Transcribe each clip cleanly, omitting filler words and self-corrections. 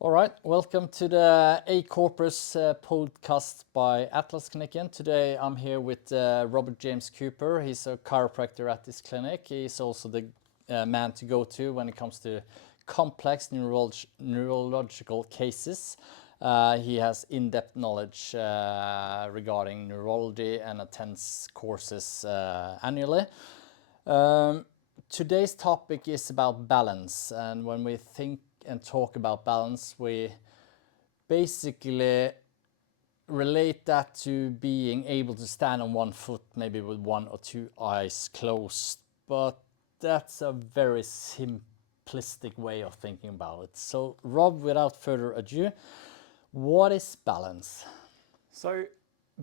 All right, welcome to the ACorpus podcast by Atlas Clinic. Today I'm here with Robert James Cooper. He's a chiropractor at this clinic. He's also the man to go to when it comes to complex neurological cases. He has in-depth knowledge regarding neurology and attends courses annually. Today's topic is about balance, and when we think and talk about balance, we basically relate that to being able to stand on one foot, maybe with one or two eyes closed, but that's a very simplistic way of thinking about it. So Rob, without further ado, what is balance? So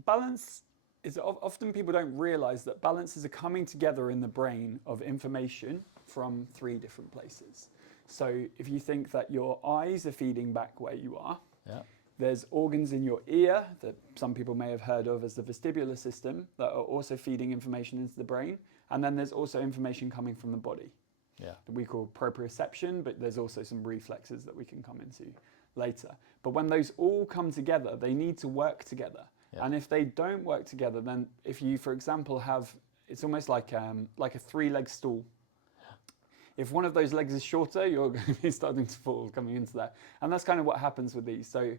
balance is often people don't realize that balance is a coming together in the brain of information from three different places. So if you think that your eyes are feeding back where you are, there's organs in your ear that some people may have heard of as the vestibular system that are also feeding information into the brain. And then there's also information coming from the body that we call proprioception, but there's also some reflexes that we can come into later. But when those all come together, they need to work together. And if they don't work together, then if you, for example, it's almost like a three-leg stool. If one of those legs is shorter, you're going to be starting to fall coming into that. And that's kind of what happens with these. So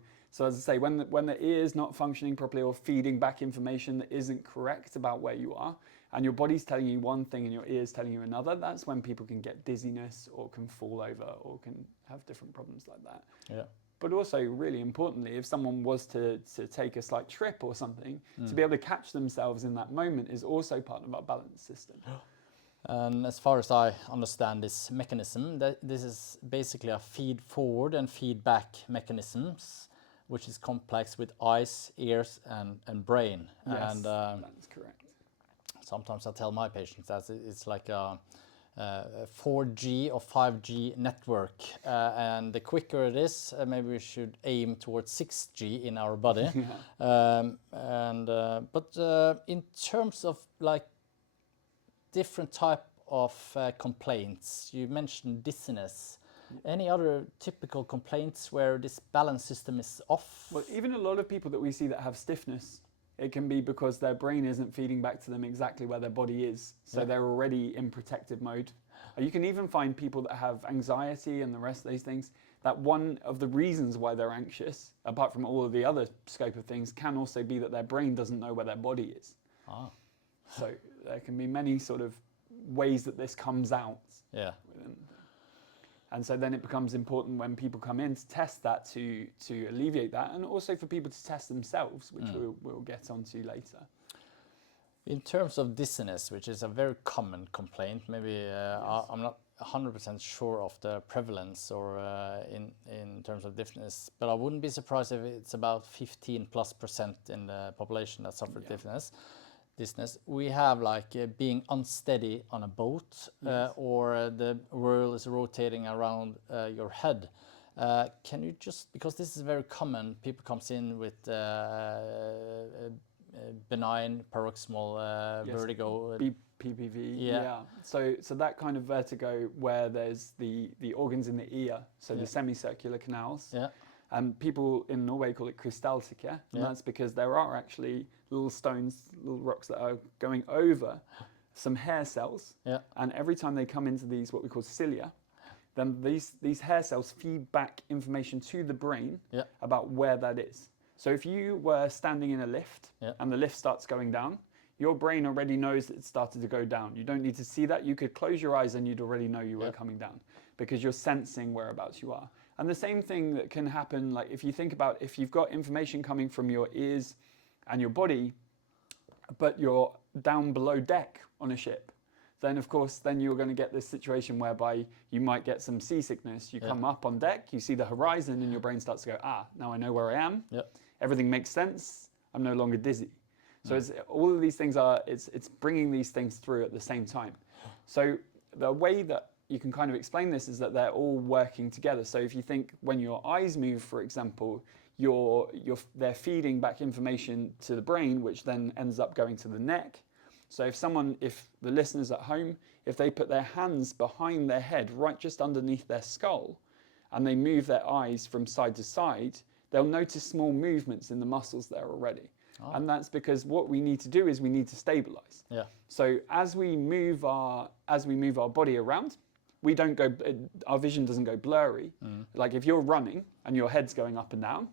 as I say, when the ear is not functioning properly or feeding back information that isn't correct about where you are, and your body's telling you one thing and your ear's telling you another, that's when people can get dizziness or can fall over or can have different problems like that. Yeah. But also, really importantly, if someone was to take a slight trip or something, to be able to catch themselves in that moment is also part of our balance system. And as far as I understand this mechanism, this is basically a feed forward and feedback mechanisms, which is complex with eyes, ears, and brain. Yes, and, that's correct. Sometimes I tell my patients that it's like a 4G or 5G network, and the quicker it is, maybe we should aim towards 6G in our body. But in terms of like different type of complaints, you mentioned dizziness. Any other typical complaints where this balance system is off? Well, even a lot of people that we see that have stiffness, it can be because their brain isn't feeding back to them exactly where their body is. So they're already in protective mode. You can even find people that have anxiety and the rest of these things, that one of the reasons why they're anxious, apart from all of the other scope of things, can also be that their brain doesn't know where their body is. So there can be many sort of ways that this comes out. And so then it becomes important when people come in to test that to alleviate that, and also for people to test themselves, which we'll get onto later. In terms of dizziness, which is a very common complaint, maybe I'm not 100% sure of the prevalence or in terms of dizziness, but I wouldn't be surprised if it's about 15+% in the population that suffer dizziness. We have like being unsteady on a boat, or the world is rotating around your head. Can you just, because this is very common, people comes in with benign paroxysmal vertigo. PPV, So that kind of vertigo where there's the organs in the ear, so the semicircular canals. And people in Norway call it krystalltikker, and that's because there are actually little stones, little rocks that are going over some hair cells. And every time they come into these, what we call cilia, then these hair cells feed back information to the brain about where that is. So if you were standing in a lift and the lift starts going down, your brain already knows that it started to go down. You don't need to see that. You could close your eyes and you'd already know you were coming down because you're sensing whereabouts you are. And the same thing that can happen, like if you think about if you've got information coming from your ears and your body, but you're down below deck on a ship, then of course, then you're going to get this situation whereby you might get some seasickness. You come up on deck, you see the horizon, and your brain starts to go, now I know where I am. Everything makes sense. I'm no longer dizzy. So it's, all of these things it's bringing these things through at the same time. So the way that you can kind of explain this is that they're all working together. So if you think when your eyes move, for example, they're feeding back information to the brain, which then ends up going to the neck. So if the listeners at home, if they put their hands behind their head, right just underneath their skull, and they move their eyes from side to side, they'll notice small movements in the muscles there already. Oh. And that's because what we need to do is we need to stabilize. Yeah. So as we move our body around, our vision doesn't go blurry. Like if you're running and your head's going up and down,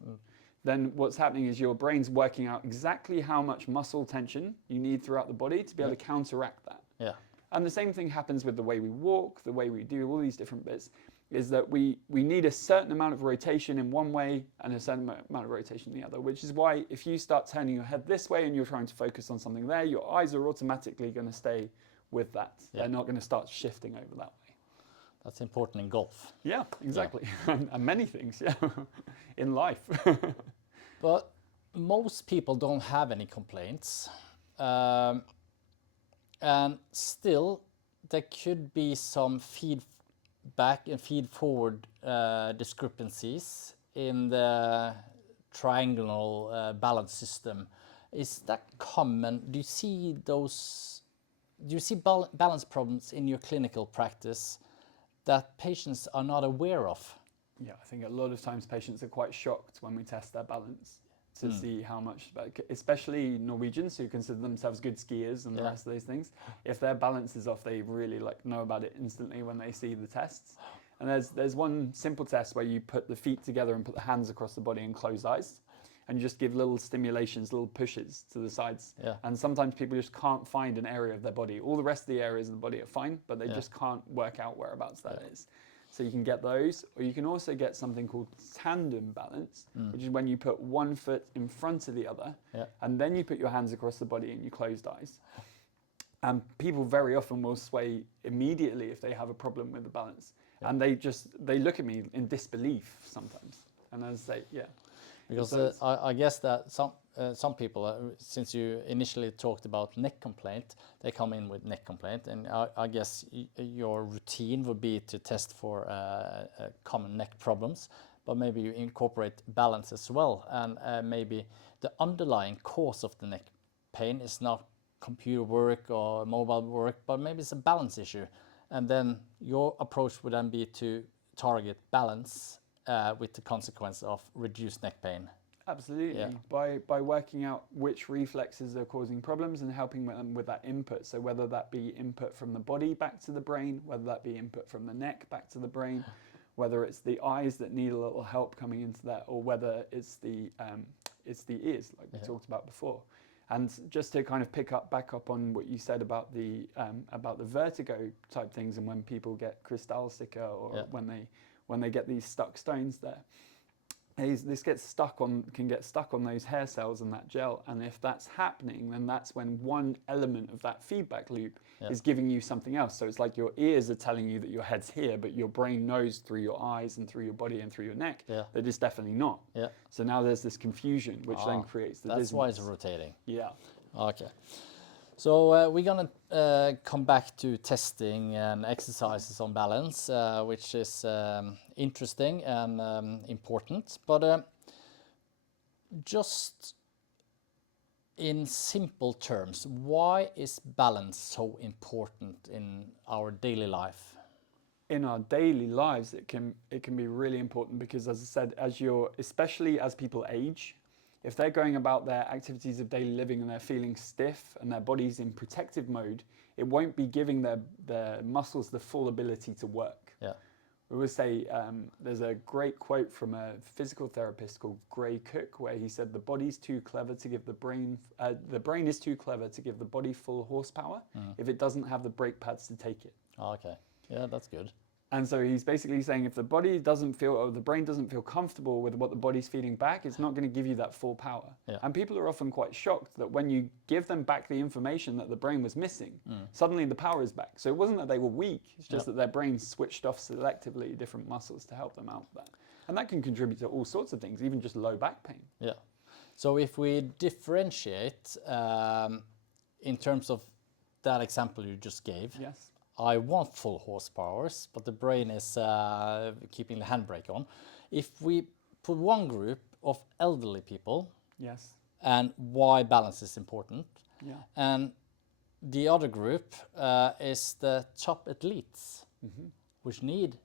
then what's happening is your brain's working out exactly how much muscle tension you need throughout the body to be able to counteract that. Yeah. And the same thing happens with the way we walk, the way we do all these different bits, is that we need a certain amount of rotation in one way and a certain amount of rotation in the other, which is why if you start turning your head this way and you're trying to focus on something there, your eyes are automatically going to stay with that. Yeah. They're not going to start shifting over that way. That's important in golf. Yeah, exactly. Yeah. And many things, yeah, in life. But most people don't have any complaints. And still, there could be some feedback and feed-forward discrepancies in the triangular balance system. Is that common? Do you see balance problems in your clinical practice that patients are not aware of? Yeah, I think a lot of times patients are quite shocked when we test their balance to see how much, especially Norwegians who consider themselves good skiers and the rest of those things. If their balance is off, they really know about it instantly when they see the tests. And there's one simple test where you put the feet together and put the hands across the body and close eyes. And you just give little stimulations, little pushes to the sides. Yeah. And sometimes people just can't find an area of their body. All the rest of the areas of the body are fine, but they just can't work out whereabouts that is. So you can get those, or you can also get something called tandem balance, which is when you put one foot in front of the other, and then you put your hands across the body and you closed eyes. And people very often will sway immediately if they have a problem with the balance. Yeah. And they look at me in disbelief sometimes. And I say, yeah. Because I guess that some people, since you initially talked about neck complaint, they come in with neck complaint, and I guess your routine would be to test for common neck problems, but maybe you incorporate balance as well, and maybe the underlying cause of the neck pain is not computer work or mobile work, but maybe it's a balance issue, and then your approach would then be to target balance with the consequence of reduced neck pain. Absolutely. Yeah. By working out which reflexes are causing problems and helping them with that input. So whether that be input from the body back to the brain, whether that be input from the neck back to the brain, whether it's the eyes that need a little help coming into that, or whether it's the ears, like we talked about before. And just to kind of back up on what you said about the vertigo type things, and when people get krystallsikker, or when they get these stuck stones there, this can get stuck on those hair cells and that gel. And if that's happening, then that's when one element of that feedback loop is giving you something else. So it's like your ears are telling you that your head's here, but your brain knows through your eyes and through your body and through your neck that it's definitely not. Yeah. So now there's this confusion, which then creates the dizziness. That's why it's rotating. Yeah. Okay. So we're going to come back to testing and exercises on balance, which is interesting and important. But just in simple terms, why is balance so important in our daily life? In our daily lives, it can be really important because, as I said, especially as people age, if they're going about their activities of daily living and they're feeling stiff and their body's in protective mode, it won't be giving their muscles the full ability to work. Yeah. We always say, there's a great quote from a physical therapist called Gray Cook, where he said, the brain is too clever to give the body full horsepower if it doesn't have the brake pads to take it. Oh, okay. Yeah, that's good. And so he's basically saying if the body doesn't feel, or the brain doesn't feel comfortable with what the body's feeding back, it's not going to give you that full power. Yeah. And people are often quite shocked that when you give them back the information that the brain was missing, suddenly the power is back. So it wasn't that they were weak, it's just that their brain switched off selectively different muscles to help them out with that. And that can contribute to all sorts of things, even just low back pain. Yeah. So if we differentiate in terms of that example you just gave, yes. I want full horsepower, but the brain is keeping the handbrake on. If we put one group of elderly people, yes, and why balance is important, and the other group is the top athletes, which need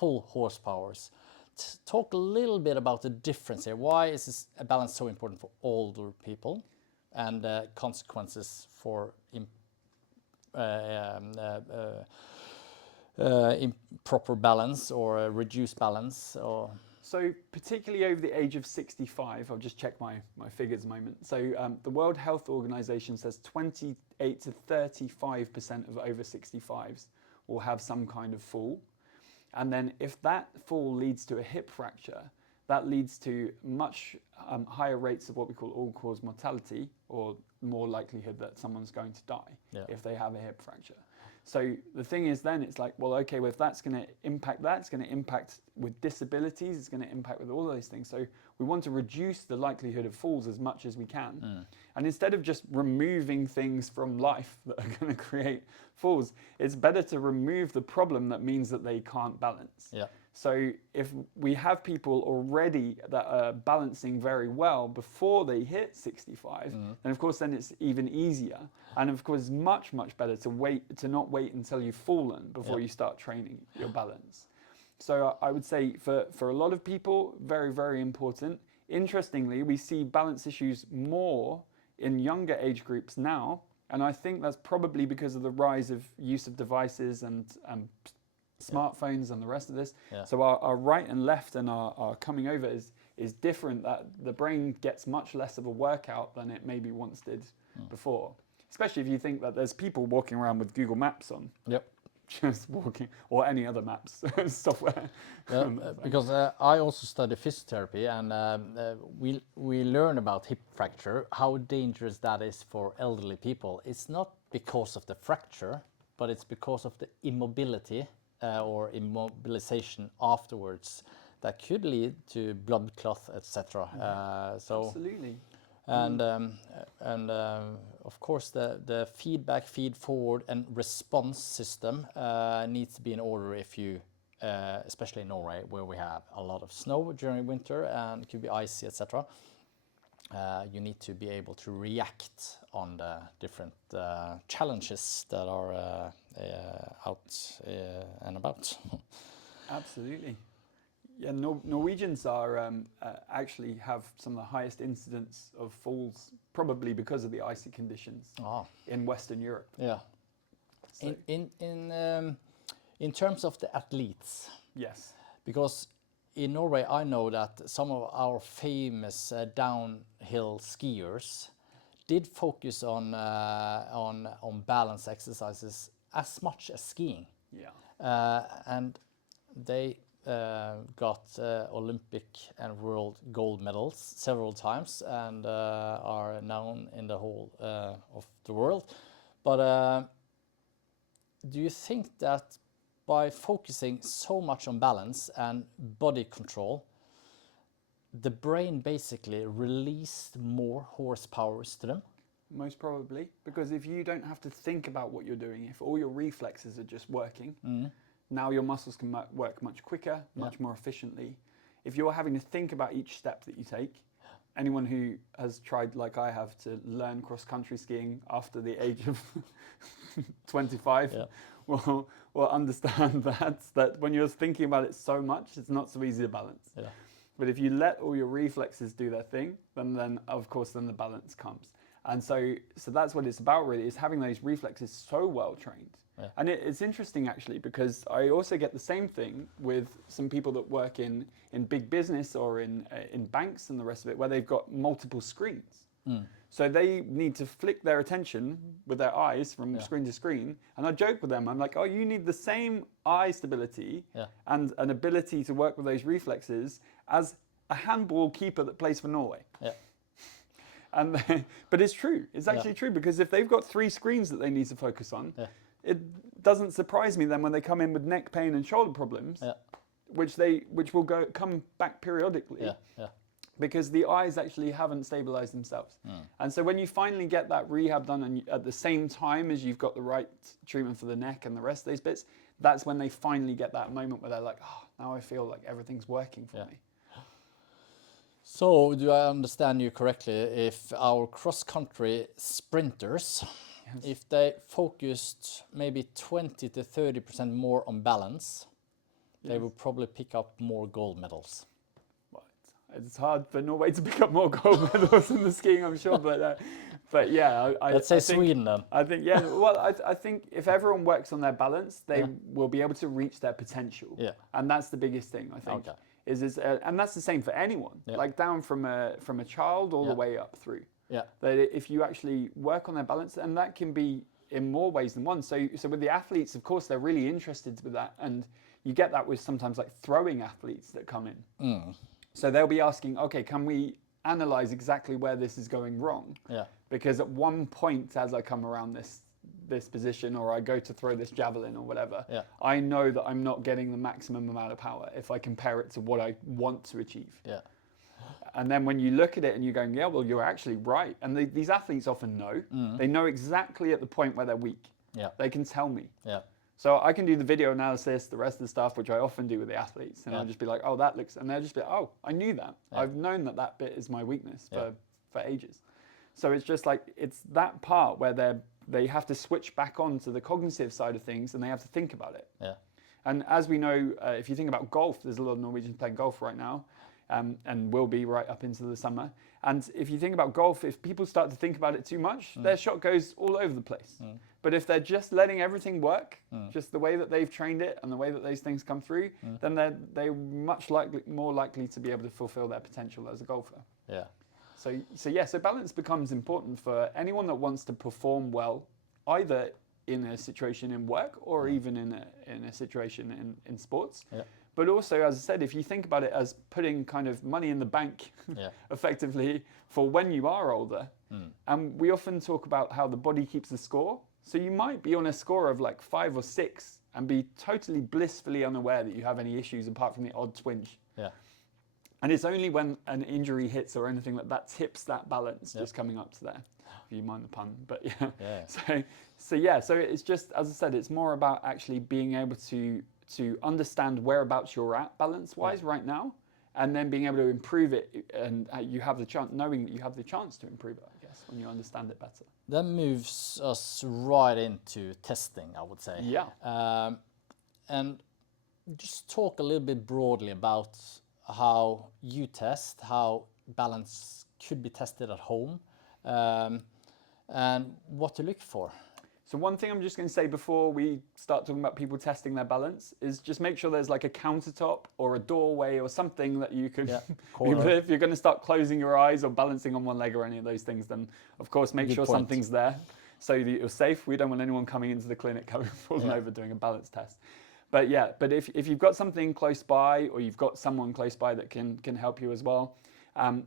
full horsepowers. Talk a little bit about the difference here. Why is this balance so important for older people, and consequences for improper balance or reduced balance? Or so particularly over the age of 65, I'll just check my figures a moment. So the World Health Organization says 28 to 35% of over 65s will have some kind of fall. And then if that fall leads to a hip fracture, that leads to much higher rates of what we call all-cause mortality, or more likelihood that someone's going to die if they have a hip fracture. So the thing is then, it's like, well, okay, well, if that's going to impact that, it's going to impact with disabilities, it's going to impact with all those things. So we want to reduce the likelihood of falls as much as we can. And instead of just removing things from life that are going to create falls, it's better to remove the problem that means that they can't balance. Yeah. So if we have people already that are balancing very well before they hit 65, then of course then it's even easier. And of course, much, much better to not wait until you've fallen before you start training your balance. So I would say for a lot of people, very, very important. Interestingly, we see balance issues more in younger age groups now. And I think that's probably because of the rise of use of devices and smartphones and the rest of this. So our right and left and our coming over is different, that the brain gets much less of a workout than it maybe once did before. Especially if you think that there's people walking around with Google Maps on. Just walking, or any other maps software. Because I also study physiotherapy, and we learn about hip fracture, how dangerous that is for elderly people. It's not because of the fracture, but it's because of the immobility or immobilization afterwards that could lead to blood clot, etc. Absolutely. And of course, the feedback, feed forward, and response system needs to be in order if you, especially in Norway, where we have a lot of snow during winter and it could be icy, etc. You need to be able to react on the different challenges that are out and about. Absolutely. Yeah, Norwegians are actually have some of the highest incidence of falls, probably because of the icy conditions in Western Europe. Yeah. So. In terms of the athletes. Yes. Because in Norway, I know that some of our famous downhill skiers did focus on balance exercises as much as skiing. Yeah. And they got Olympic and world gold medals several times and are known in the whole of the world. But do you think that by focusing so much on balance and body control, the brain basically released more horsepower to them? Most probably, because if you don't have to think about what you're doing, if all your reflexes are just working, now your muscles can work much quicker, much more efficiently. If you're having to think about each step that you take, anyone who has tried, like I have, to learn cross-country skiing after the age of 25 will understand that when you're thinking about it so much, it's not so easy to balance. Yeah. But if you let all your reflexes do their thing, then of course the balance comes. And so that's what it's about, really, is having those reflexes so well trained. Yeah. And it's interesting, actually, because I also get the same thing with some people that work in big business or in banks and the rest of it, where they've got multiple screens. So they need to flick their attention with their eyes from screen to screen. And I joke with them. I'm like, oh, you need the same eye stability and an ability to work with those reflexes as a handball keeper that plays for Norway. Yeah. But it's true. It's actually true, because if they've got 3 screens that they need to focus on, it doesn't surprise me then when they come in with neck pain and shoulder problems, which will come back periodically, because the eyes actually haven't stabilized themselves. And so when you finally get that rehab done, and at the same time as you've got the right treatment for the neck and the rest of those bits, that's when they finally get that moment where they're like, oh, now I feel like everything's working for me. So, do I understand you correctly? If our cross-country sprinters, if they focused maybe 20 to 30% more on balance, they will probably pick up more gold medals. Well, it's hard for Norway to pick up more gold medals in the skiing, I'm sure, but yeah, Let's say Sweden then. I think, yeah, well, I think if everyone works on their balance, they will be able to reach their potential. Yeah. And that's the biggest thing, I think. Okay. And that's the same for anyone, like down from a child all the way up through. Yeah. That if you actually work on their balance, and that can be in more ways than one. So with the athletes, of course, they're really interested with that, and you get that with sometimes like throwing athletes that come in. So they'll be asking, okay, can we analyze exactly where this is going wrong? Yeah. Because at one point, as I come around this position, or I go to throw this javelin or whatever, I know that I'm not getting the maximum amount of power if I compare it to what I want to achieve. Yeah. And then when you look at it and you're going, yeah, well, you're actually right. And these athletes often know. They know exactly at the point where they're weak. Yeah. They can tell me. Yeah. So I can do the video analysis, the rest of the stuff, which I often do with the athletes. And I'll just be like, oh, that looks, and they'll just be like, oh, I knew that. I've known that bit is my weakness for ages. So it's just like, it's that part where they have to switch back on to the cognitive side of things, and they have to think about it. Yeah. And as we know, if you think about golf, there's a lot of Norwegians playing golf right now, and will be right up into the summer. And if you think about golf, if people start to think about it too much, their shot goes all over the place. But if they're just letting everything work, just the way that they've trained it and the way that those things come through, then they're much more likely to be able to fulfill their potential as a golfer. Yeah. So balance becomes important for anyone that wants to perform well, either in a situation in work or even in a situation in sports. Yeah. But also, as I said, if you think about it as putting kind of money in the bank, effectively, for when you are older, and we often talk about how the body keeps the score. So you might be on a score of like 5 or 6 and be totally blissfully unaware that you have any issues apart from the odd twinge. Yeah. And it's only when an injury hits or anything that tips that balance just coming up to there. If you mind the pun, but yeah. So it's just, as I said, it's more about actually being able to understand whereabouts you're at balance-wise right now, and then being able to improve it, and you have the chance, knowing that you have the chance to improve it, I guess, when you understand it better. That moves us right into testing, I would say. Yeah. And just talk a little bit broadly about how you test, how balance could be tested at home, and what to look for. So one thing I'm just going to say before we start talking about people testing their balance is just make sure there's like a countertop or a doorway or something that you can, if you're going to start closing your eyes or balancing on one leg or any of those things, then of course make sure something's there so that you're safe. We don't want anyone coming into the clinic falling over doing a balance test. But if you've got something close by, or you've got someone close by that can help you as well,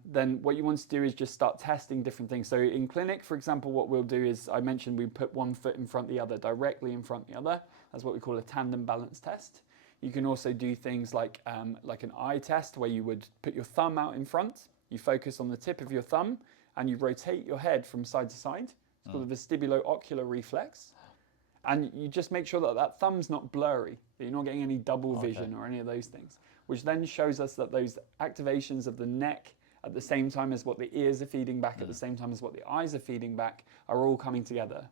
then what you want to do is just start testing different things. So in clinic, for example, what we'll do is, I mentioned we put one foot in front of the other, directly in front of the other. That's what we call a tandem balance test. You can also do things like an eye test, where you would put your thumb out in front, you focus on the tip of your thumb, and you rotate your head from side to side. It's called the vestibulo-ocular reflex. And you just make sure that thumb's not blurry, that you're not getting any double vision or any of those things, which then shows us that those activations of the neck at the same time as what the ears are feeding back, at the same time as what the eyes are feeding back, are all coming together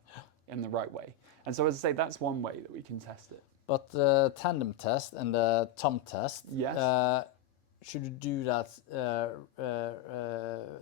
in the right way. And so, as I say, that's one way that we can test it. But the tandem test and the thumb test, should you do that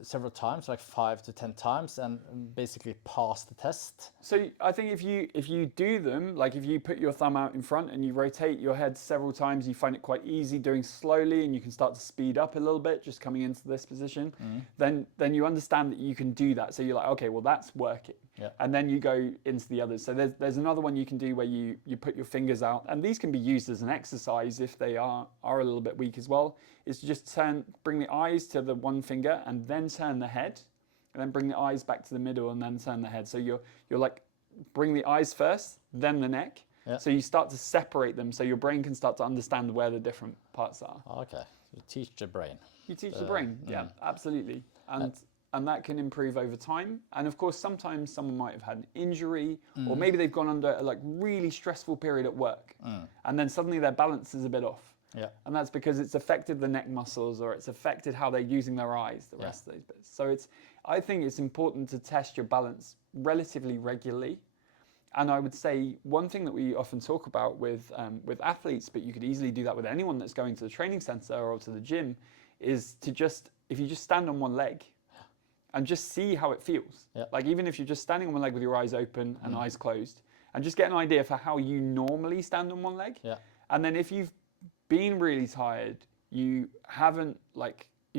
several times, like 5 to 10 times, and basically pass the test? So I think if you do them, like if you put your thumb out in front and you rotate your head several times, you find it quite easy doing slowly, and you can start to speed up a little bit just coming into this position, then you understand that you can do that. So you're like, okay, well, that's working. Yeah. And then you go into the others. So there's another one you can do where you put your fingers out, and these can be used as an exercise if they are a little bit weak as well, is to just bring the eyes to the one finger and then turn the head, and then bring the eyes back to the middle and then turn the head. So you're like, bring the eyes first, then the neck. Yeah. So you start to separate them so your brain can start to understand where the different parts are. Okay, you teach the brain. You teach the brain, yeah, absolutely. And that can improve over time. And of course, sometimes someone might have had an injury, or maybe they've gone under a really stressful period at work, and then suddenly their balance is a bit off. Yeah. And that's because it's affected the neck muscles, or it's affected how they're using their eyes, the rest of those bits. So I think it's important to test your balance relatively regularly. And I would say one thing that we often talk about with athletes, but you could easily do that with anyone that's going to the training center or to the gym, is to if you just stand on one leg and just see how it feels. Yeah. Like even if you're just standing on one leg with your eyes open and eyes closed, and just get an idea for how you normally stand on one leg. Yeah. And then if you've been really tired, you've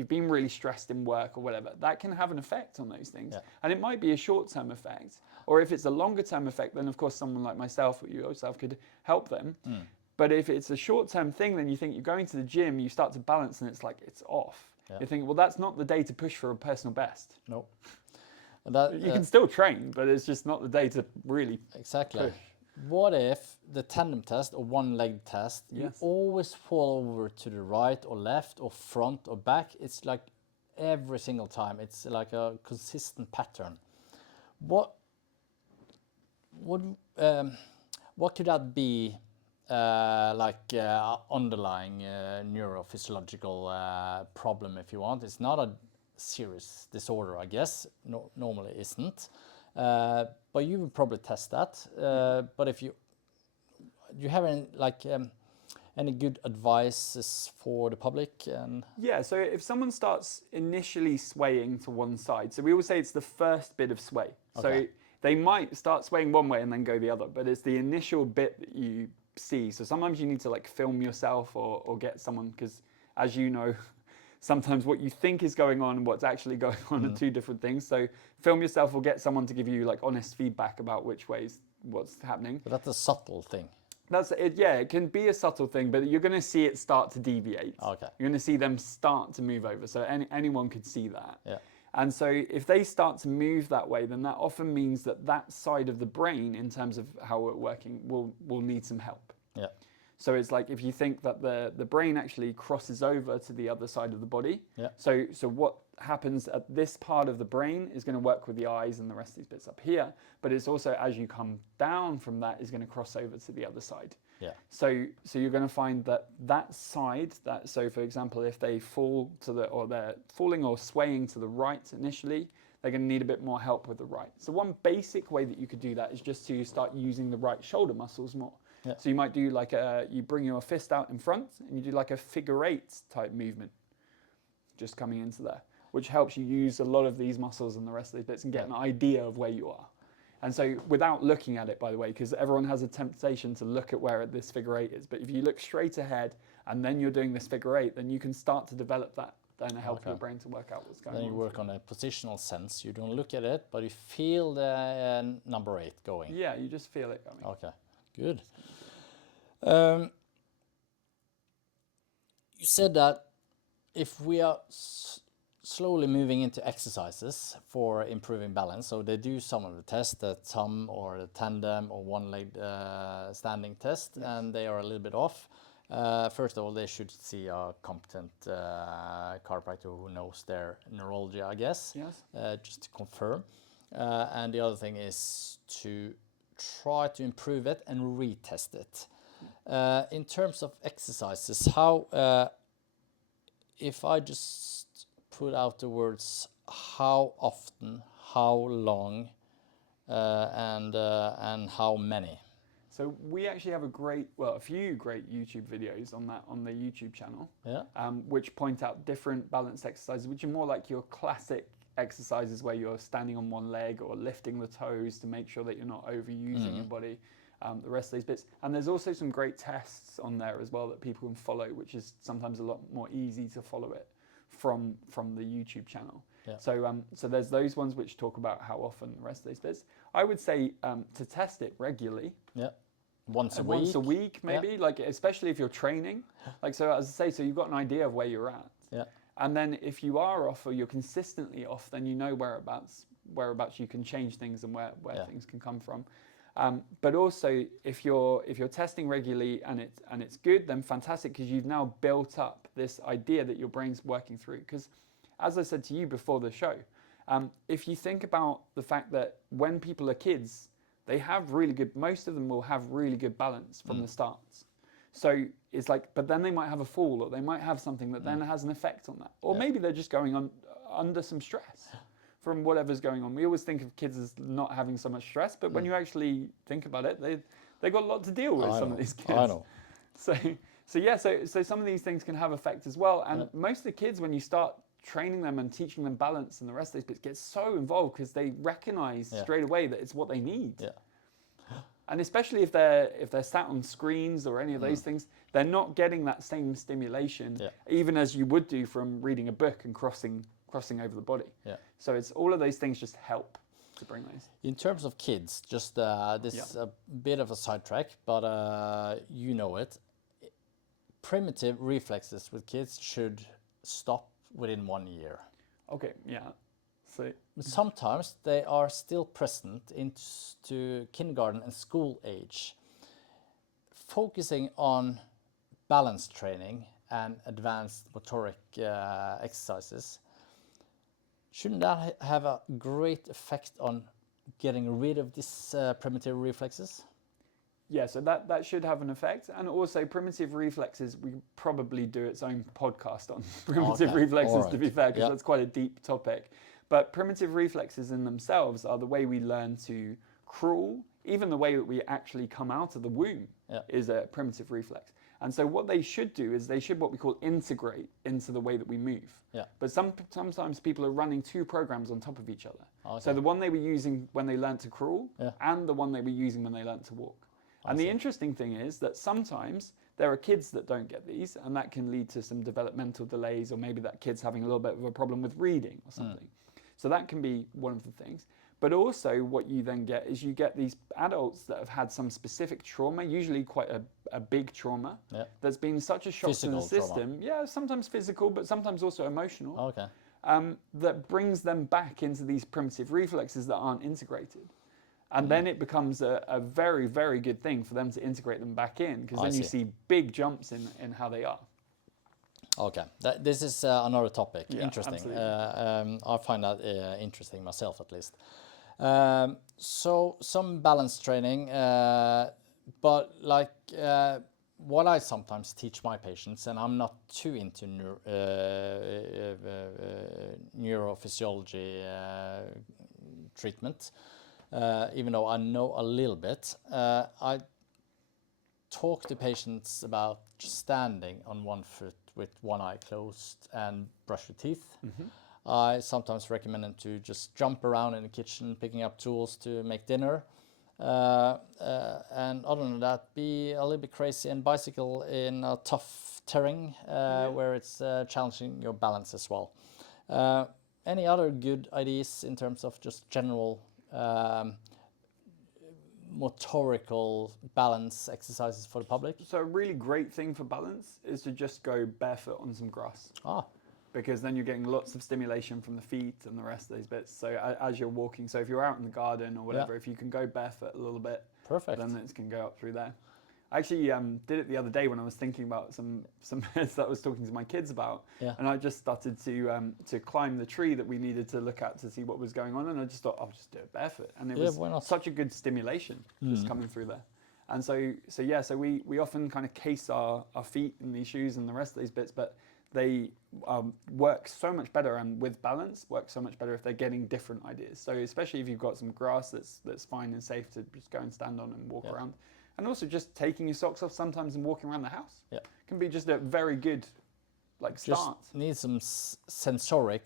been really stressed in work or whatever, that can have an effect on those things. Yeah. And it might be a short-term effect, or if it's a longer-term effect, then of course someone like myself or you yourself could help them. But if it's a short-term thing, then you think you're going to the gym, you start to balance and it's like it's off. Yeah. You think, well, that's not the day to push for a personal best. No. You can still train, but it's just not the day to really push. What if the tandem test or one-leg test, you always fall over to the right or left or front or back? It's like every single time. It's like a consistent pattern. What could that be underlying neurophysiological problem, if you want? It's not a serious disorder, I guess. No, normally isn't. But you would probably test that. But if you have any good advices for the public? Yeah, so if someone starts initially swaying to one side, so we always say it's the first bit of sway. Okay. So they might start swaying one way and then go the other, but it's the initial bit that you see. So sometimes you need to film yourself or get someone, because as you know, sometimes what you think is going on and what's actually going on are two different things. So film yourself or get someone to give you honest feedback about which ways what's happening. But that's a subtle thing. That's it. Yeah, it can be a subtle thing, but you're going to see it start to deviate. Okay. You're going to see them start to move over. So anyone could see that. Yeah. And so if they start to move that way, then that often means that side of the brain, in terms of how we're working, will need some help. Yeah. So it's like if you think that the brain actually crosses over to the other side of the body. Yeah. So what happens at this part of the brain is going to work with the eyes and the rest of these bits up here. But it's also, as you come down from that, is going to cross over to the other side. Yeah. So you're going to find that side, so for example, if they fall or they're falling or swaying to the right initially, they're going to need a bit more help with the right. So one basic way that you could do that is just to start using the right shoulder muscles more. Yeah. So you might do you bring your fist out in front and you do a figure 8 type movement, just coming into there, which helps you use a lot of these muscles and the rest of these bits and get an idea of where you are. And so without looking at it, by the way, because everyone has a temptation to look at where this figure 8 is, but if you look straight ahead and then you're doing this figure 8, then you can start to develop that, then help your brain to work out what's going on. Then you work on a positional sense. You don't look at it, but you feel the number 8 going. Yeah, you just feel it going. Okay, good. You said that if we are slowly moving into exercises for improving balance, so they do some of the tests, the thumb or the tandem or one-leg standing test, and they are a little bit off. First of all, they should see a competent chiropractor who knows their neurology, I guess, just to confirm. And the other thing is to try to improve it and retest it. In terms of exercises, how, if I just put out the words how often, how long, and how many? So we actually have a few great YouTube videos on the YouTube channel, which point out different balance exercises, which are more like your classic exercises where you're standing on one leg or lifting the toes to make sure that you're not overusing your body, the rest of these bits. And there's also some great tests on there as well that people can follow, which is sometimes a lot more easy to follow it from the YouTube channel. Yeah. So there's those ones which talk about how often, the rest of these bits. I would say to test it regularly. Yeah. Once a week, maybe, especially if you're training. So as I say, so you've got an idea of where you're at. Yeah. And then if you are off or you're consistently off, then you know whereabouts you can change things and where things can come from. But also if you're testing regularly and it's good, then fantastic, because you've now built up this idea that your brain's working through. Because as I said to you before the show, if you think about the fact that when people are kids, most of them will have really good balance from the start. So it's but then they might have a fall or they might have something that then has an effect on that. Or maybe they're just going under some stress. from whatever's going on. We always think of kids as not having so much stress, but when you actually think about it, they got a lot to deal with, some of these kids. I know. So some of these things can have effect as well. And most of the kids, when you start training them and teaching them balance and the rest of these bits, get so involved because they recognize straight away that it's what they need. Yeah. And especially if they're sat on screens or any of those things, they're not getting that same stimulation, even as you would do from reading a book and crossing over the body. Yeah. So it's all of those things just help to bring those. In terms of kids, just this is a bit of a sidetrack, but you know it. Primitive reflexes with kids should stop within 1 year. Okay, yeah. So sometimes they are still present into kindergarten and school age. Focusing on balance training and advanced motoric exercises, shouldn't that have a great effect on getting rid of these primitive reflexes? Yeah, so that should have an effect. And also primitive reflexes, we probably do its own podcast on primitive reflexes, to be fair, because that's quite a deep topic. But primitive reflexes in themselves are the way we learn to crawl. Even the way that we actually come out of the womb is a primitive reflex. And so what they should do is they should what we call integrate into the way that we move. Yeah. But sometimes people are running two programs on top of each other. Okay. So the one they were using when they learned to crawl and the one they were using when they learned to walk. And the interesting thing is that sometimes there are kids that don't get these, and that can lead to some developmental delays, or maybe that kid's having a little bit of a problem with reading or something. So that can be one of the things. But also what you then get is you get these adults that have had some specific trauma, usually quite a big trauma, that's been such a shock to the system. Yeah, sometimes physical, but sometimes also emotional. Okay. That brings them back into these primitive reflexes that aren't integrated. And then it becomes a very, very good thing for them to integrate them back in, because then you see big jumps in how they are. Okay, this is another topic. Interesting. I find that interesting myself, at least. So some balance training, but like what I sometimes teach my patients, and I'm not too into neurophysiology treatment, even though I know a little bit. I talk to patients about just standing on one foot with one eye closed and brush your teeth. I sometimes recommend them to just jump around in the kitchen, picking up tools to make dinner. And other than that, be a little bit crazy and bicycle in a tough terrain where it's challenging your balance as well. Any other good ideas in terms of just general motorical balance exercises for the public? So a really great thing for balance is to just go barefoot on some grass. Because then you're getting lots of stimulation from the feet and the rest of those bits. So as you're walking, so if you're out in the garden or whatever, if you can go barefoot a little bit, then it can go up through there. I actually did it the other day when I was thinking about some bits that I was talking to my kids about, and I just started to climb the tree that we needed to look at to see what was going on, and I just thought I'll just do it barefoot, and it was such a good stimulation just coming through there. And so we often kind of case our feet in these shoes and the rest of these bits, but they work so much better, and with balance work so much better if they're getting different ideas. So especially if you've got some grass that's fine and safe to just go and stand on and walk around. And also just taking your socks off sometimes and walking around the house can be just a very good start. Just need some sensoric,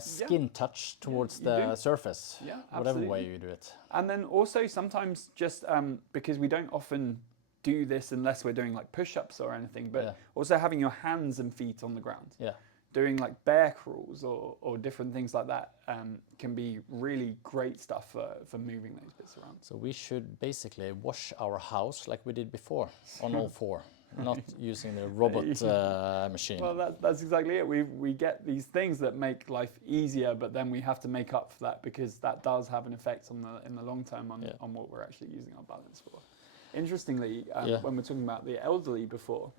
skin touch towards the surface, whatever way you do it. And then also sometimes just because we don't often do this unless we're doing like push-ups or anything, but also having your hands and feet on the ground. Doing like bear crawls or different things like that can be really great stuff for moving those bits around. So we should basically wash our house like we did before, on all four, not using the robot machine. Well, that's exactly it. We get these things that make life easier, but then we have to make up for that, because that does have an effect in the long term on what we're actually using our balance for. Interestingly, when we're talking about the elderly before,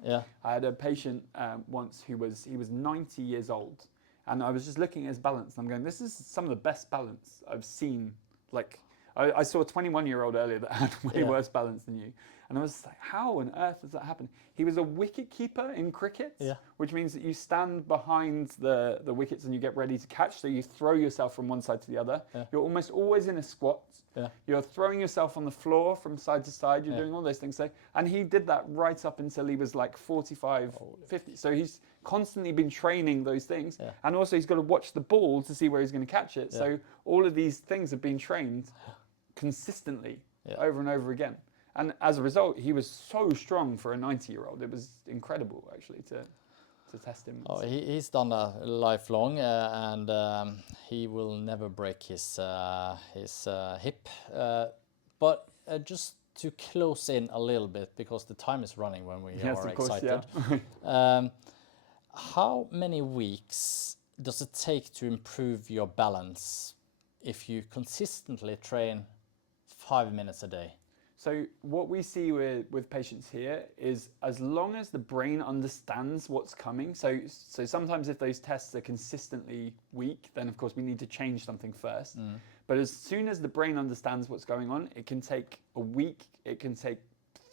I had a patient once who was 90 years old, and I was just looking at his balance, and I'm going, this is some of the best balance I've seen. Like, I saw a 21-year-old earlier that had way worse balance than you, And I was like, how on earth does that happen? He was a wicket keeper in cricket, which means that you stand behind the wickets and you get ready to catch. So you throw yourself from one side to the other. You're almost always in a squat. You're throwing yourself on the floor from side to side. You're doing all those things. So, and he did that right up until he was like 45, 50. So he's constantly been training those things. And also he's got to watch the ball to see where he's going to catch it. So all of these things have been trained consistently over and over again. And as a result, he was so strong for a 90-year-old. It was incredible, actually, to test him. Oh, he's done that lifelong, and he will never break his hip. But just to close in a little bit, because the time is running when we are excited. How many weeks does it take to improve your balance if you consistently train 5 minutes a day? So what we see with patients here is as long as the brain understands what's coming, so sometimes if those tests are consistently weak, then of course we need to change something first. But as soon as the brain understands what's going on, it can take a week, it can take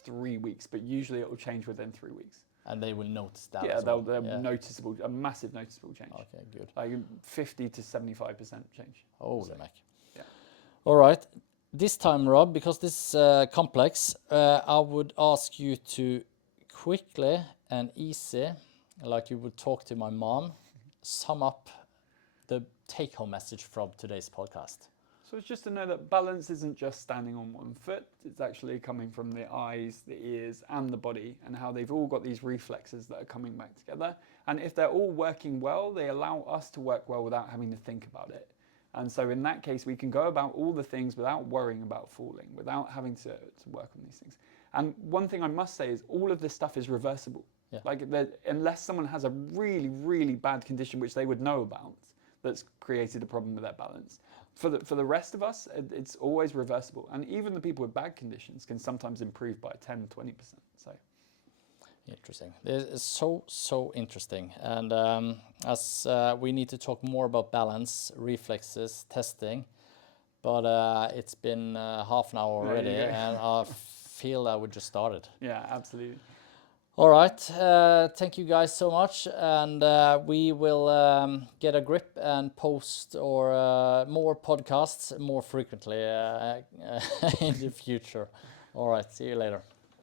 3 weeks, but usually it will change within 3 weeks. And they will notice that. Yeah, they're noticeable, a massive noticeable change. Okay, good. Like 50 to 75% change. Holy Mac. Yeah. All right. This time, Rob, because this is complex, I would ask you to quickly and easy, like you would talk to my mom, sum up the take-home message from today's podcast. So it's just to know that balance isn't just standing on one foot. It's actually coming from the eyes, the ears, and the body, and how they've all got these reflexes that are coming back together. And if they're all working well, they allow us to work well without having to think about it. And so in that case, we can go about all the things without worrying about falling, without having to work on these things. And one thing I must say is all of this stuff is reversible. Like unless someone has a really, really bad condition, which they would know about, that's created a problem with their balance. For the rest of us, it's always reversible. And even the people with bad conditions can sometimes improve by 10, 20%. So. Interesting. It's so interesting. And as we need to talk more about balance, reflexes, testing, but it's been half an hour already, and I feel that we just started. Yeah, absolutely. All right. Thank you guys so much, and we will get a grip and post or more podcasts more frequently in the future. All right. See you later.